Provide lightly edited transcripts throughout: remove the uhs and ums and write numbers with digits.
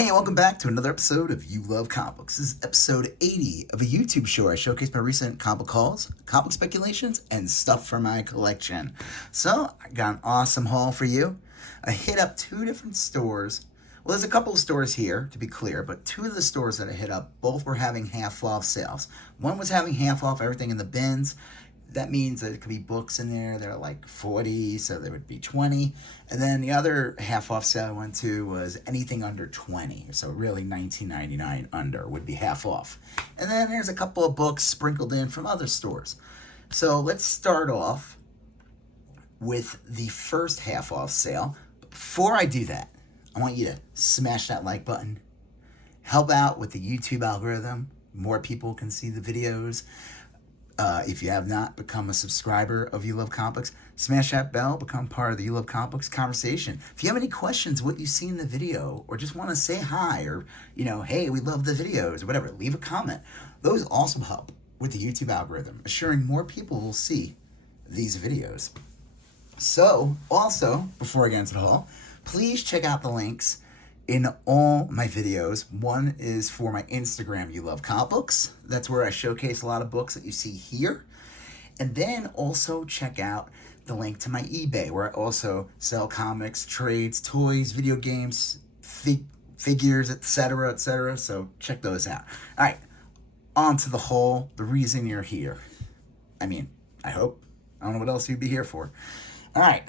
Hey, welcome back to another episode of You Love Comics. This is episode 80 of a YouTube show. I showcase my recent comic hauls, comic speculations, and stuff from my collection. So, I got an awesome haul for you. I hit up two different stores. Well, there's a couple of stores here, to be clear, but two of the stores that I hit up, both were having half off sales. One was having half off everything in the bins. That means that it could be books in there that are like 40, so there would be 20. And then the other half off sale I went to was anything under 20. So really $19.99 under would be half off. And then there's a couple of books sprinkled in from other stores. So let's start off with the first half off sale. But before I do that, I want you to smash that like button. Help out with the YouTube algorithm. More people can see the videos. If you have not become a subscriber of You Love Comics, smash that bell, become part of the You Love Comics conversation. If you have any questions, what you see in the video, or just want to say hi, or, hey, we love the videos, or whatever, leave a comment. Those also help with the YouTube algorithm, assuring more people will see these videos. So, also, before I get into the haul, please check out the links in all my videos. One is for my Instagram, You Love Comic Books. That's where I showcase a lot of books that you see here. And then also check out the link to my eBay, where I also sell comics, trades, toys, video games, figures, etc., etc. So check those out. All right, on to the haul, the reason you're here. I hope. I don't know what else you'd be here for. All right.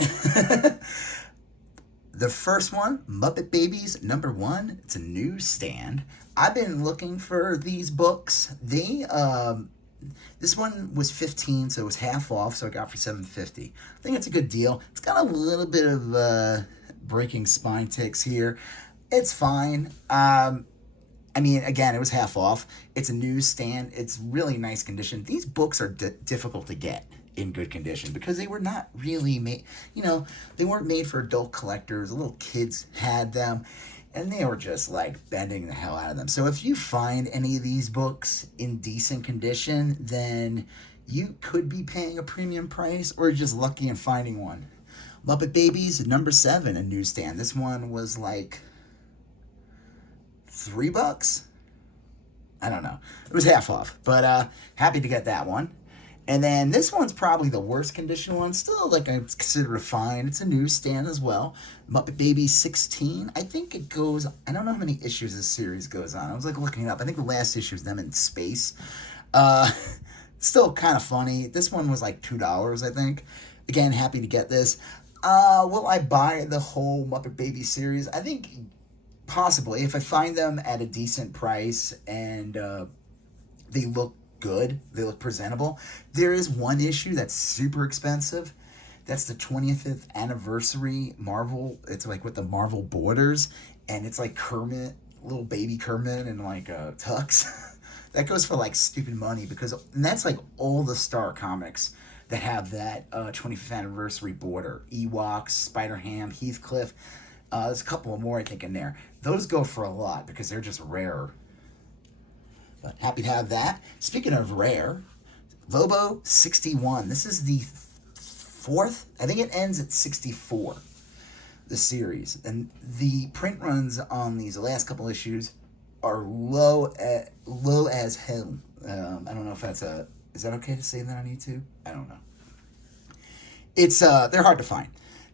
The first one, Muppet Babies #1. It's a newsstand. I've been looking for these books. This one was $15, so it was half off, so I got for $7.50. I think it's a good deal. It's got a little bit of breaking spine ticks here. It's fine. Again, it was half off. It's a newsstand. It's really nice condition. These books are difficult to get in good condition because they were not really made, they weren't made for adult collectors. Little kids had them and they were just like bending the hell out of them. So if you find any of these books in decent condition, then you could be paying a premium price or just lucky in finding one. Muppet Babies #7, a newsstand. This one was like $3. I don't know. It was half off, but happy to get that one. And then this one's probably the worst condition one. Still, I consider it fine. It's a newsstand as well. Muppet Babies 16. I think it goes, I don't know how many issues this series goes on. I was looking it up. I think the last issue is them in space. Still kind of funny. This one was like $2, I think. Again, happy to get this. Will I buy the whole Muppet Babies series? I think possibly. If I find them at a decent price and they look good, they look presentable. There is one issue that's super expensive. That's the 20th anniversary Marvel. It's like with the Marvel borders, and it's like Kermit, little baby Kermit, and like Tux. That goes for like stupid money and that's like all the Star comics that have that 25th anniversary border. Ewoks, Spider-Ham, Heathcliff. There's a couple more I think in there. Those go for a lot because they're just rarer. But happy to have that. Speaking of rare, Lobo 61. This is the fourth. I think it ends at 64, the series. And the print runs on these last couple issues are low as hell. I don't know if is that okay to say that on YouTube? I don't know. It's they're hard to find.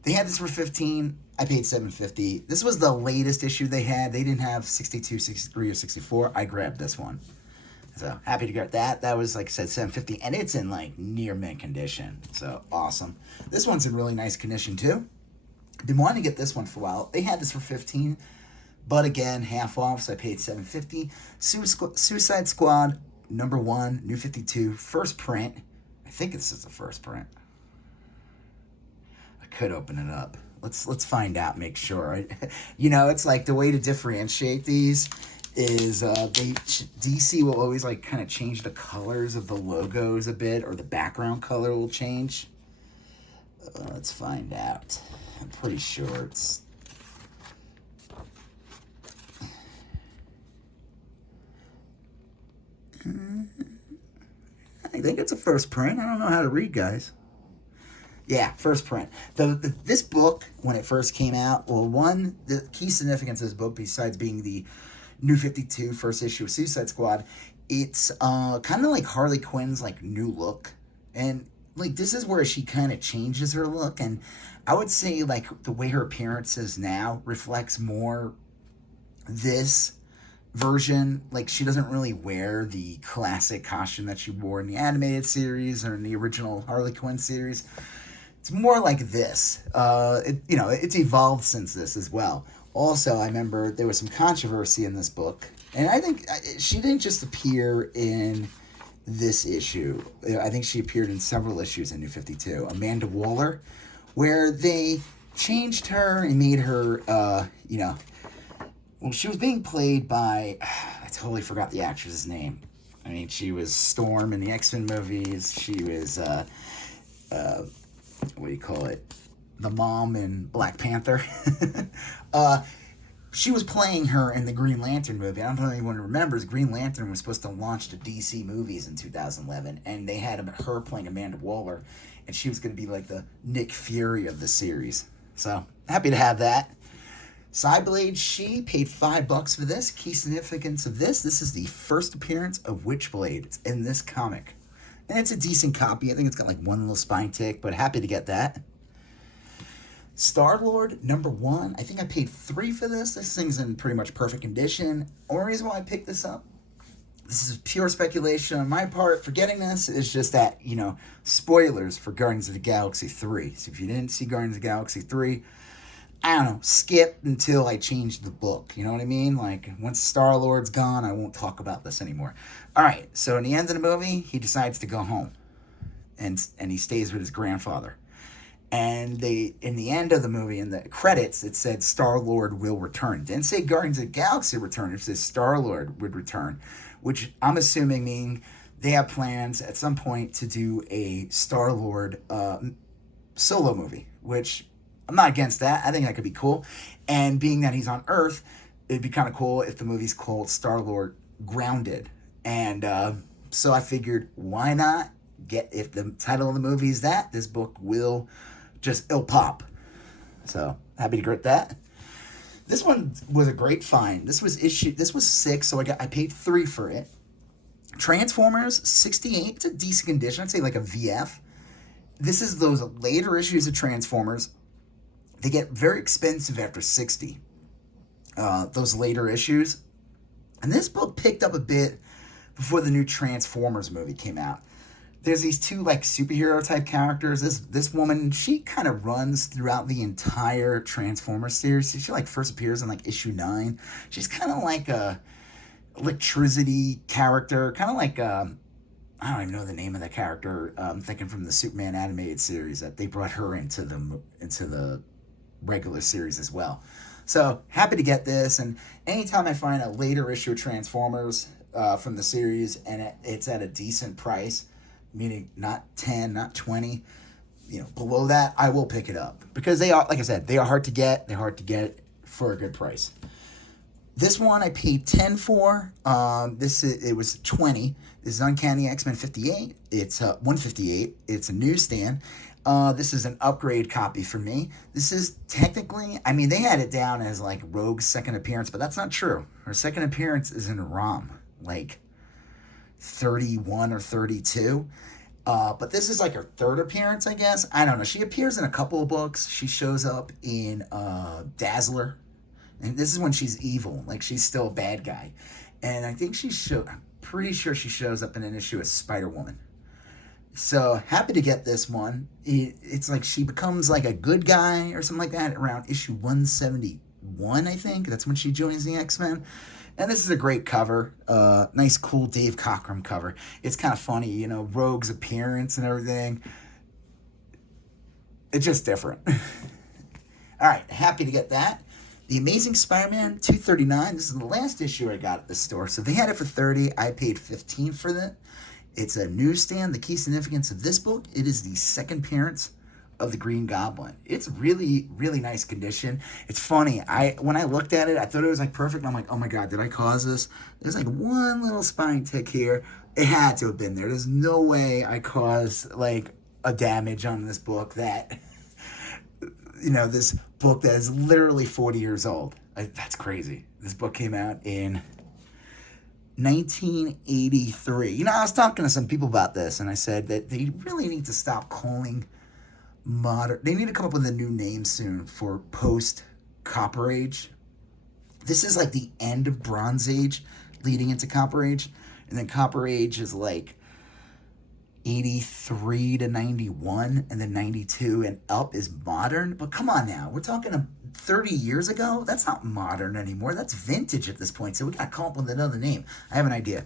They had this for $15. I paid $7.50. This was the latest issue they had. They didn't have 62, 63, or 64. I grabbed this one. So happy to get that. That was, like I said, $7.50. And it's in like near mint condition. So awesome. This one's in really nice condition too. Been wanting to get this one for a while. They had this for $15. But again, half off. So I paid $7.50. Suicide Squad #1, New 52. First print. I think this is the first print. I could open it up. Let's find out, make sure. It's like the way to differentiate these is DC will always like kind of change the colors of the logos a bit, or the background color will change. Let's find out. I'm pretty sure it's... I think it's a first print. I don't know how to read, guys. Yeah, first print. This book, when it first came out, well, the key significance of this book, besides being the New 52 first issue of Suicide Squad, it's kind of like Harley Quinn's like new look. And like this is where she kind of changes her look. And I would say like the way her appearance is now reflects more this version. Like she doesn't really wear the classic costume that she wore in the animated series or in the original Harley Quinn series. It's more like this. It's evolved since this as well. Also, I remember there was some controversy in this book, and I think she didn't just appear in this issue. I think she appeared in several issues in New 52. Amanda Waller, where they changed her and made her, well, she was being played by, I totally forgot the actress's name. I mean, she was Storm in the X-Men movies. She was, what do you call it? The mom in Black Panther. She was playing her in the Green Lantern movie. I don't know if anyone remembers, Green Lantern was supposed to launch the DC movies in 2011, and they had her playing Amanda Waller, and she was going to be like the Nick Fury of the series. So, happy to have that. Cyblade, she paid $5 for this. Key significance of this is the first appearance of Witchblade. It's in this comic. And it's a decent copy. I think it's got like one little spine tick, but happy to get that. Star-Lord, #1. I think I paid $3 for this. This thing's in pretty much perfect condition. Only reason why I picked this up, this is pure speculation on my part for getting this, is just that, spoilers for Guardians of the Galaxy 3. So if you didn't see Guardians of the Galaxy 3, I don't know, skip until I change the book. You know what I mean? Like, once Star-Lord's gone, I won't talk about this anymore. Alright, so in the end of the movie, he decides to go home. And he stays with his grandfather. And in the end of the movie, in the credits, it said Star-Lord will return. It didn't say Guardians of the Galaxy return. It says Star-Lord would return. Which I'm assuming means they have plans at some point to do a Star-Lord solo movie. Which, I'm not against that. I think that could be cool. And being that he's on Earth, it'd be kind of cool if the movie's called Star-Lord Grounded. And so I figured, why not if the title of the movie is that, this book will it'll pop. So, happy to get that. This one was a great find. This was 6, so I paid $3 for it. Transformers 68, it's a decent condition. I'd say like a VF. This is those later issues of Transformers. They get very expensive after 60. Those later issues. And this book picked up a bit before the new Transformers movie came out. There's these two like superhero type characters. This woman, she kind of runs throughout the entire Transformers series. She like first appears in like issue 9. She's kind of like a electricity character, kind of like I don't even know the name of the character. I'm thinking from the Superman animated series that they brought her into the regular series as well. So happy to get this, and anytime I find a later issue of Transformers from the series and it's at a decent price, meaning not 10, not 20, below that, I will pick it up. Because they are, like I said, they are hard to get. They're hard to get for a good price. This one I paid 10 for. It was 20. This is Uncanny X-Men 58. It's 158. It's a newsstand. This is an upgrade copy for me. This is technically, they had it down as like Rogue's second appearance, but that's not true. Her second appearance is in ROM, like 31 or 32. But this is like her third appearance, I guess. I don't know. She appears in a couple of books. She shows up in Dazzler. And this is when she's evil. Like, she's still a bad guy. And I think I'm pretty sure she shows up in an issue as Spider-Woman. So, happy to get this one. It's like she becomes like a good guy or something like that around issue 171, I think. That's when she joins the X-Men. And this is a great cover. Nice, cool Dave Cockrum cover. It's kind of funny, Rogue's appearance and everything. It's just different. All right, happy to get that. The Amazing Spider-Man 239. This is the last issue I got at the store. So they had it for $30. I paid $15 for that. It's a newsstand. The key significance of this book, it is the second appearance of the Green Goblin. It's really, really nice condition. It's funny. When I looked at it, I thought it was like perfect. And I'm like, oh my God, did I cause this? There's like one little spine tick here. It had to have been there. There's no way I caused like a damage on this book that, this book that is literally 40 years old. That's crazy. This book came out in 1983. I was talking to some people about this, and I said that they really need to stop calling modern. They need to come up with a new name soon for post-Copper Age. This is like the end of Bronze Age, leading into Copper Age, and then Copper Age is like 83 to 91, and then 92 and up is modern. But come on now, we're talking 30 years ago. That's not modern anymore. That's vintage at this point. So we gotta come up with another name. I have an idea.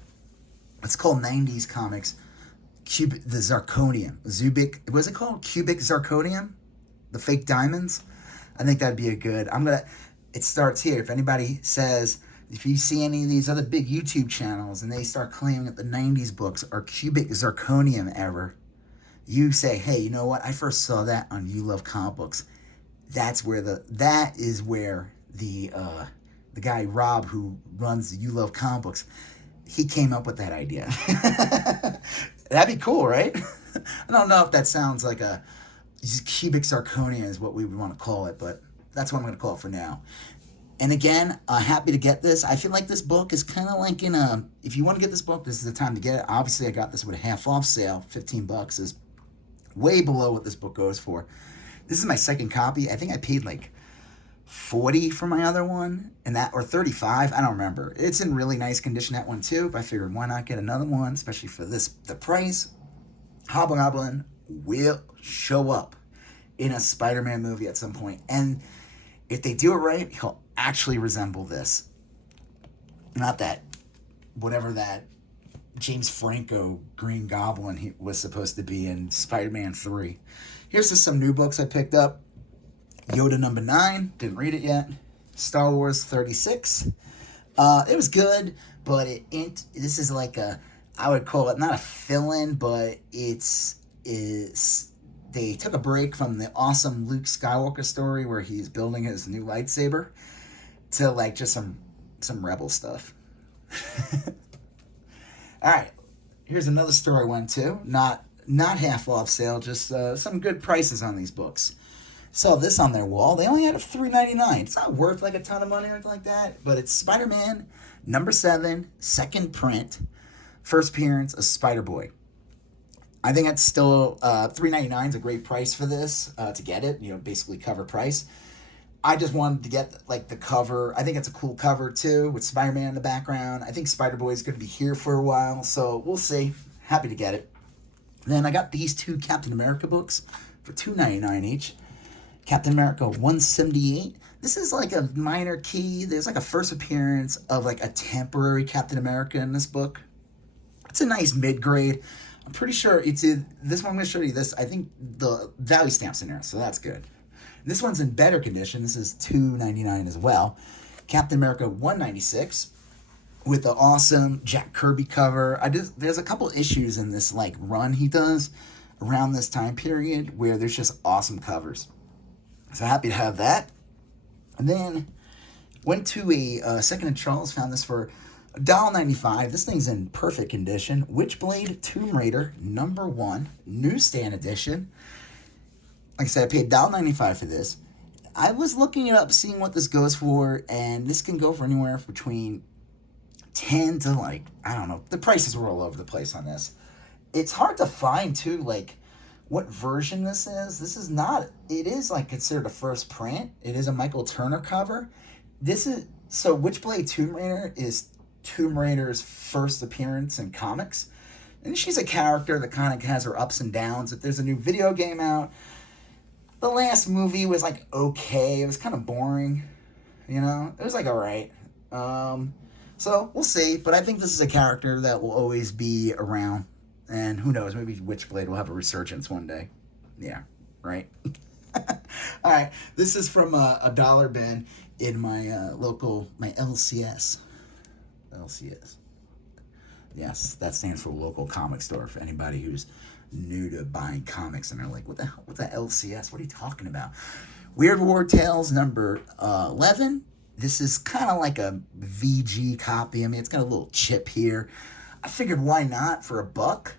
It's called 90s comics. The Zirconium. What's it called? Cubic Zirconium? The fake diamonds? I think that'd be a good. It starts here. If anybody says, if you see any of these other big YouTube channels and they start claiming that the 90s books are cubic zirconium era, you say, hey, you know what? I first saw that on You Love Comic Books. That is where the guy Rob, who runs You Love Comic Books, he came up with that idea. That'd be cool, right? I don't know if that sounds like cubic zirconia is what we would want to call it, but that's what I'm going to call it for now. And again, happy to get this. I feel like this book is kind of like if you want to get this book, this is the time to get it. Obviously, I got this with a half off sale. $15 is way below what this book goes for. This is my second copy. I think I paid like $40 for my other one, or $35. I don't remember. It's in really nice condition, that one too. But I figured, why not get another one, especially for the price. Hobgoblin will show up in a Spider-Man movie at some point, and if they do it right, he'll actually resemble this. Not that, whatever that James Franco Green Goblin he was supposed to be in Spider-Man 3. Here's just some new books I picked up. Yoda number 9, didn't read it yet. Star Wars 36. It was good, but this is like I would call it not a fill-in, but they took a break from the awesome Luke Skywalker story where he's building his new lightsaber to like just some rebel stuff. All right, here's another store I went to. Not half off sale, just some good prices on these books. Saw this on their wall. They only had it for $3.99. It's not worth like a ton of money or anything like that, but it's Spider-Man number 7, second print, first appearance of Spider-Boy. I think that's still $3.99 is a great price for this to get it. Basically cover price. I just wanted to get like the cover. I think it's a cool cover too with Spider-Man in the background. I think Spider-Boy is going to be here for a while, so we'll see. Happy to get it. Then I got these 2 Captain America books for $2.99 each. Captain America 178. This is like a minor key. There's like a first appearance of like a temporary Captain America in this book. It's a nice mid-grade. I'm pretty sure it's in this one. I'm going to show you this. I think the value stamp's in there, so that's good. This one's in better condition. This is $2.99 as well. Captain America 196 with the awesome Jack Kirby cover. There's a couple issues in this like run he does around this time period where there's just awesome covers. So happy to have that. And then went to a Second and Charles, found this for $1.95. This thing's in perfect condition. Witchblade Tomb Raider number 1, newsstand edition. Like I said, I paid $1.95 for this. I was looking it up, seeing what this goes for, and this can go for anywhere between 10 to like, I don't know. The prices were all over the place on this. It's hard to find too, like what version this is. This is not, it is like considered a first print. It is a Michael Turner cover. So Witchblade Tomb Raider is Tomb Raider's first appearance in comics. And she's a character that kind of has her ups and downs. If there's a new video game out, the last movie was like okay. It was kind of boring. It was like all right. So we'll see. But I think this is a character that will always be around. And who knows, maybe Witchblade will have a resurgence one day. Yeah, right? All right, this is from a dollar bin in my my LCS. LCS. Yes, that stands for local comic store for anybody who's new to buying comics and they're like, what the hell? What's that LCS? What are you talking about? Weird War Tales number 11. This is kind of like a VG copy. I mean, it's got a little chip here. I figured why not for $1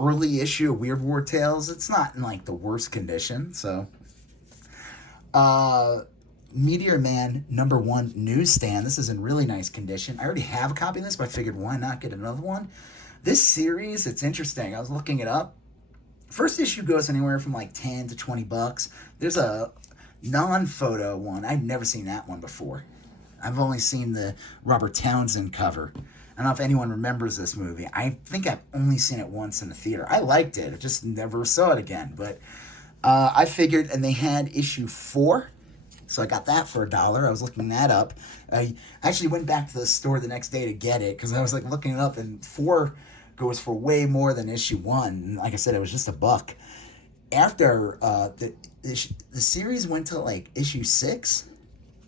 early issue of Weird War Tales. It's not in like the worst condition. So, Meteor Man #1 newsstand. This is in really nice condition. I already have a copy of this, but I figured why not get another one. This series, it's interesting. I was looking it up. First issue goes anywhere from like $10 to $20. There's a non-photo one. I've never seen that one before. I've only seen the Robert Townsend cover. I don't know if anyone remembers this movie. I think I've only seen it once in the theater. I liked it. I just never saw it again. But I figured, and they had issue 4. So I got that for $1. I was looking that up. I actually went back to the store the next day to get it because I was like looking it up, and 4 goes for way more than issue 1. And like I said, it was just $1. After the series went to like issue 6,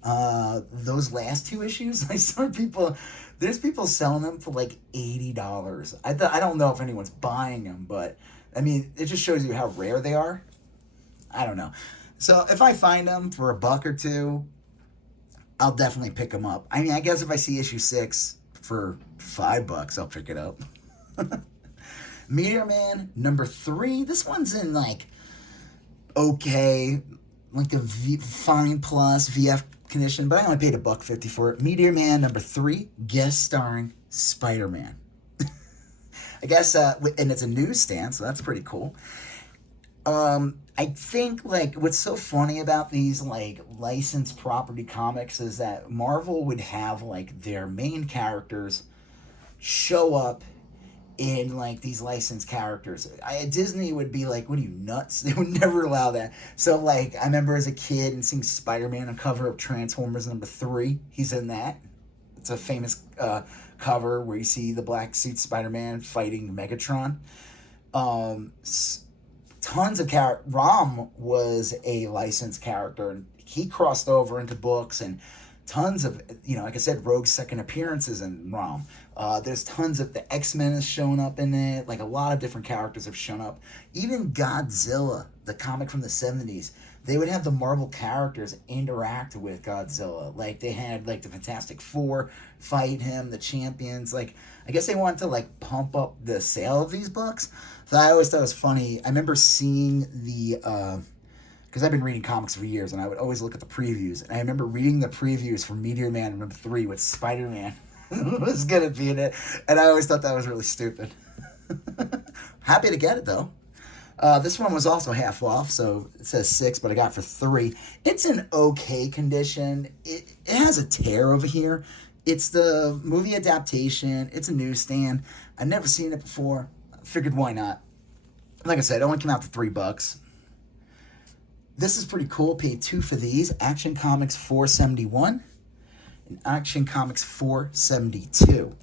those last 2 issues, I saw there's people selling them for like $80. I don't know if anyone's buying them, but I mean, it just shows you how rare they are. I don't know. So if I find them for $1 or $2, I'll definitely pick them up. I mean, I guess if I see issue 6 for $5, I'll pick it up. Meteor Man #3. This one's in like okay, like a fine plus VF condition, but I only paid $1.50 for it. Meteor Man #3, guest starring SpiderMan. I guess, and it's a newsstand, so that's pretty cool. I think like what's so funny about these like licensed property comics is that Marvel would have like their main characters show up in like these licensed characters. Disney would be like, what are you, nuts? They would never allow that. So like I remember as a kid and seeing Spider-Man on cover of Transformers #3. He's in that. It's a famous cover where you see the black suit Spider-Man fighting Megatron. Tons of Rom was a licensed character, and he crossed over into books, and tons of, like I said, Rogue's second appearances in Rom. There's tons of, the X-Men has shown up in it. Like a lot of different characters have shown up. Even Godzilla, the comic from the 70s, they would have the Marvel characters interact with Godzilla. Like they had like the Fantastic Four fight him, the Champions. Like I guess they wanted to like pump up the sale of these books. So I always thought it was funny. I remember seeing the because I've been reading comics for years, and I would always look at the previews. And I remember reading the previews for Meteor Man #3 with Spider-Man was gonna be in it, and I always thought that was really stupid. Happy to get it though. This one was also half off, so it says 6, but I got it for 3. It's in okay condition. It has a tear over here. It's the movie adaptation. It's a newsstand. I've never seen it before. Figured why not. Like I said, it only came out to $3. This is pretty cool. Paid $2 for these. Action Comics 471 and Action Comics 472.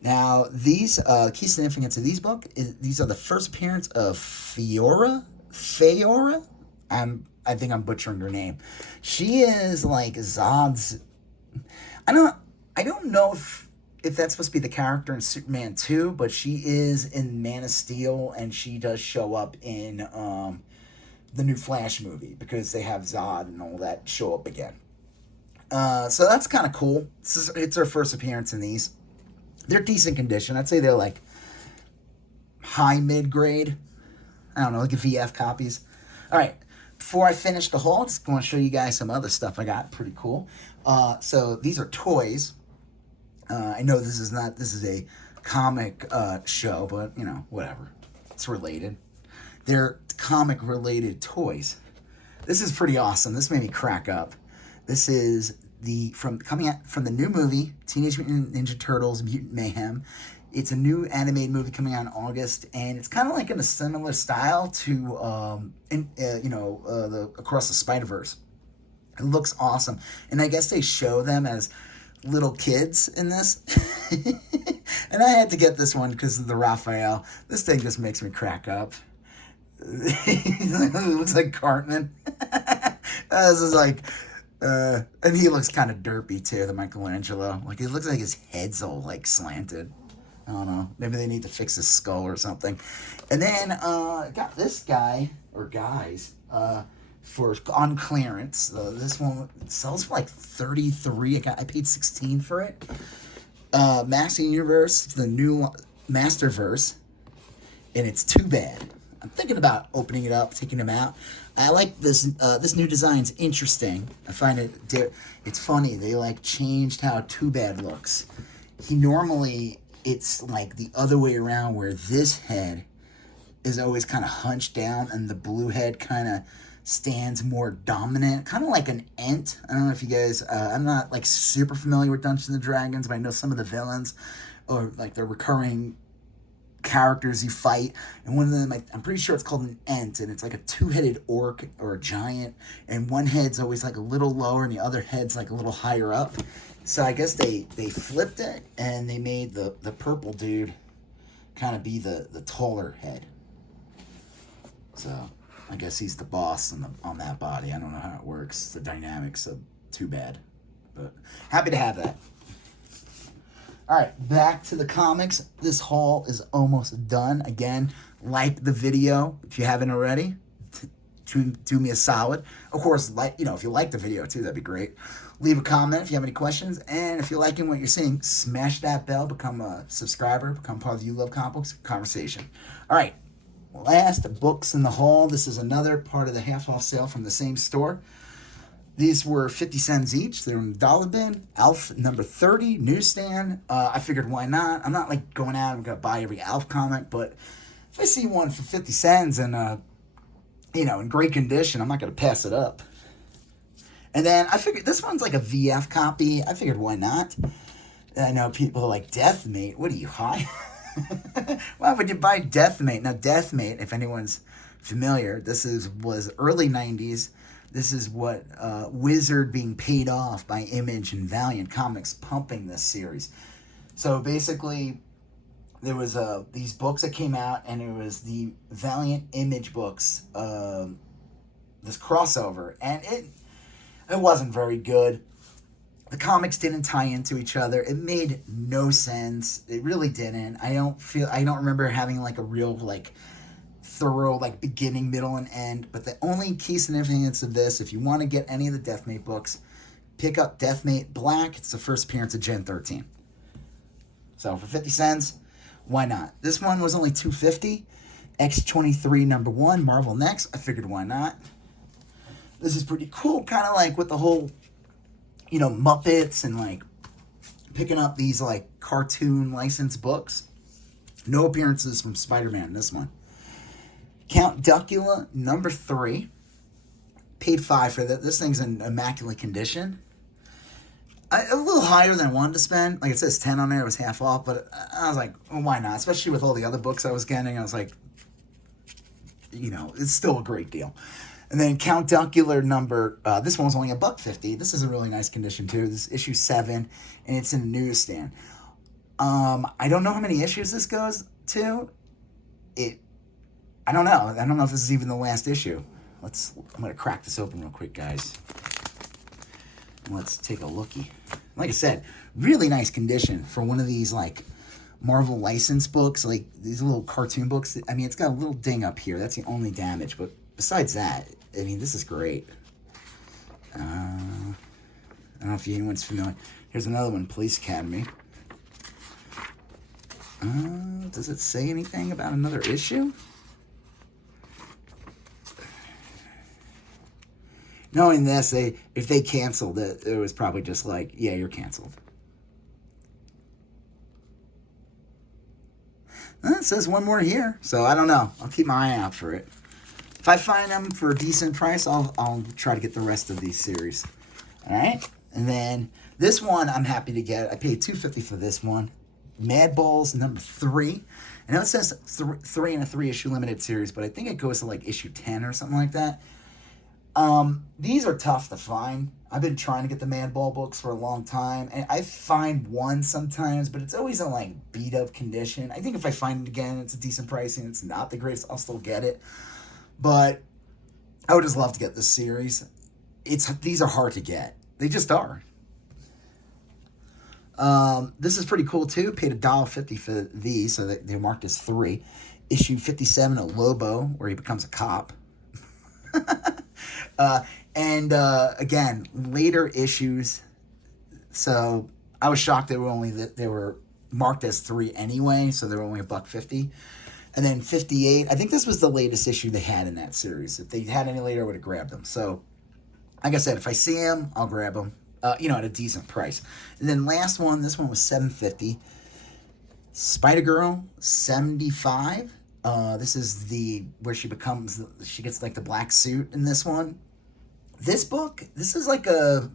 Now, these key significance of these books, these are the first appearance of Feora. I think I'm butchering her name. She is like Zod's. I don't know if that's supposed to be the character in Superman 2, but she is in Man of Steel, and she does show up in the new Flash movie because they have Zod and all that show up again. So that's kind of cool. It's her first appearance in these. They're decent condition. I'd say they're like high mid-grade. I don't know, like a VF copies. All right, before I finish the haul, just want to show you guys some other stuff I got. Pretty cool. So these are toys. I know this is a comic show, but whatever. It's related. They're comic-related toys. This is pretty awesome. This made me crack up. This is coming out from the new movie, Teenage Mutant Ninja Turtles: Mutant Mayhem. It's a new animated movie coming out in August, and it's kind of like in a similar style to the Across the Spider-Verse. It looks awesome, and I guess they show them as little kids in this. And I had to get this one because of the Raphael. This thing just makes me crack up. It looks like Cartman. This is like. And he looks kind of derpy too, the Michelangelo. Like, it looks like his head's all like slanted. I don't know. Maybe they need to fix his skull or something. And then got this guy or guys for on clearance. This one sells for like $33. I paid $16 for it. Master Universe, the new Masterverse. and it's too bad. I'm thinking about opening it up, taking him out. I like this. This new design's interesting. I find it's funny. They like changed how Too Bad looks. He normally, it's like the other way around, where this head is always kind of hunched down and the blue head kind of stands more dominant, kind of like an Ent. I don't know if you guys, I'm not like super familiar with Dungeons and Dragons, but I know some of the villains or like the recurring characters you fight, and one of them, I'm pretty sure it's called an Ent, and it's like a two-headed orc or a giant, and one head's always like a little lower and the other head's like a little higher up. So I guess they flipped it and they made the purple dude kind of be the taller head. So I guess he's the boss on that body. I don't know how it works, the dynamics of Too Bad, but happy to have that. All right, back to the comics. This haul is almost done. Again, like the video if you haven't already. Do me a solid. Of course, if you like the video too, that'd be great. Leave a comment if you have any questions. And if you're liking what you're seeing, smash that bell, become a subscriber, become part of the You Love Comic Books conversation. All right, last books in the haul. This is another part of the half-off sale from the same store. These were 50 cents each. They're in the dollar bin. Alf number 30, newsstand. I figured, why not? I'm not like going out and going to buy every Alf comic, but if I see one for 50 cents and, in great condition, I'm not going to pass it up. And then I figured this one's like a VF copy. I figured, why not? I know people are like, Deathmate, what are you, high? Why would you buy Deathmate? Now, Deathmate, if anyone's familiar, was early 90s. This is what Wizard being paid off by Image and Valiant Comics pumping this series. So basically, there was these books that came out, and it was the Valiant Image books, this crossover, and it wasn't very good. The comics didn't tie into each other. It made no sense. It really didn't. I don't remember having like a real thorough beginning, middle, and end. But the only key significance of this, if you want to get any of the Deathmate books, pick up Deathmate Black. It's the first appearance of Gen 13. So for 50 cents, why not? This one was only $2.50. X-23 number 1, Marvel Next. I figured, why not? This is pretty cool, kind of like with the whole, Muppets and picking up these cartoon licensed books. No appearances from SpiderMan in this one. Count Duckula number 3. Paid $5 for that. This thing's in immaculate condition. A little higher than I wanted to spend. Like it says 10 on there, it was half off, but I was like, well, why not? Especially with all the other books I was getting, I was like, it's still a great deal. And then Count Duckula number, this one was only $1.50. This is a really nice condition too. This is issue 7, and it's in a newsstand. I don't know how many issues this goes to. I don't know. I don't know if this is even the last issue. I'm going to crack this open real quick, guys. Let's take a looky. Like I said, really nice condition for one of these Marvel licensed books, these little cartoon books. I mean, it's got a little ding up here. That's the only damage. But besides that, I mean, this is great. I don't know if anyone's familiar. Here's another one, Police Academy. Does it say anything about another issue? Knowing this, if they canceled it, it was probably just yeah, you're canceled. It says one more here, so I don't know. I'll keep my eye out for it. If I find them for a decent price, I'll try to get the rest of these series. All right, and then this one I'm happy to get. I paid $2.50 for this one. Madball's number 3. I know it says 3 in a 3-issue limited series, but I think it goes to issue 10 or something like that. These are tough to find. I've been trying to get the Madball books for a long time, and I find one sometimes, but it's always in beat up condition. I think if I find it again, it's a decent price and it's not the greatest, I'll still get it. But I would just love to get this series. These are hard to get. They just are. This is pretty cool too. Paid $1.50 for these, so they're marked as 3. Issue 57 of Lobo, where he becomes a cop. Again, later issues. So I was shocked they were marked as 3 anyway, so they were only $1.50. And then 58, I think this was the latest issue they had in that series. If they had any later, I would have grabbed them. So, like I said, if I see them, I'll grab them, at a decent price. And then last one, this one was $7.50. SpiderGirl, $75. This is where she gets like the black suit in this one. This book, this is like a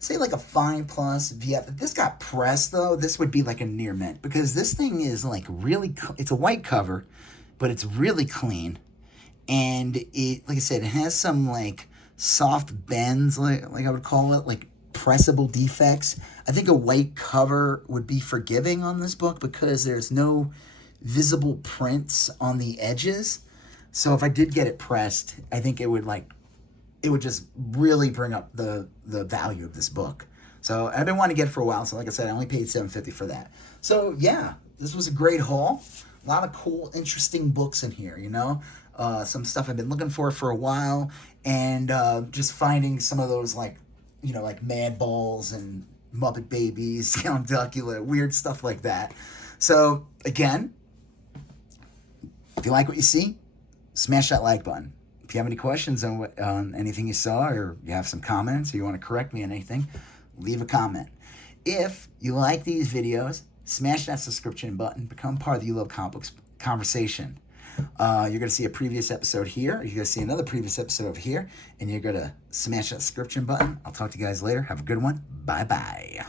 5 plus. If this got pressed though, this would be like a near mint, because this thing is like really, it's a white cover, but it's really clean. And it, like I said, it has some like soft bends, like I would call it, like pressable defects. I think a white cover would be forgiving on this book because there's no visible prints on the edges. So if I did get it pressed, I think it would just really bring up the value of this book. So I've been wanting to get it for a while. So like I said, I only paid $7.50 for that. So yeah, this was a great haul. A lot of cool, interesting books in here, some stuff I've been looking for a while, and just finding some of those like Madballs and Muppet Babies, Count Duckula, weird stuff like that. So again, if you like what you see, smash that like button. If you have any questions on anything you saw, or you have some comments, or you want to correct me on anything, leave a comment. If you like these videos, smash that subscription button. Become part of the You Love Comic Books conversation. You're going to see a previous episode here. You're going to see another previous episode over here. And you're going to smash that subscription button. I'll talk to you guys later. Have a good one. Bye-bye.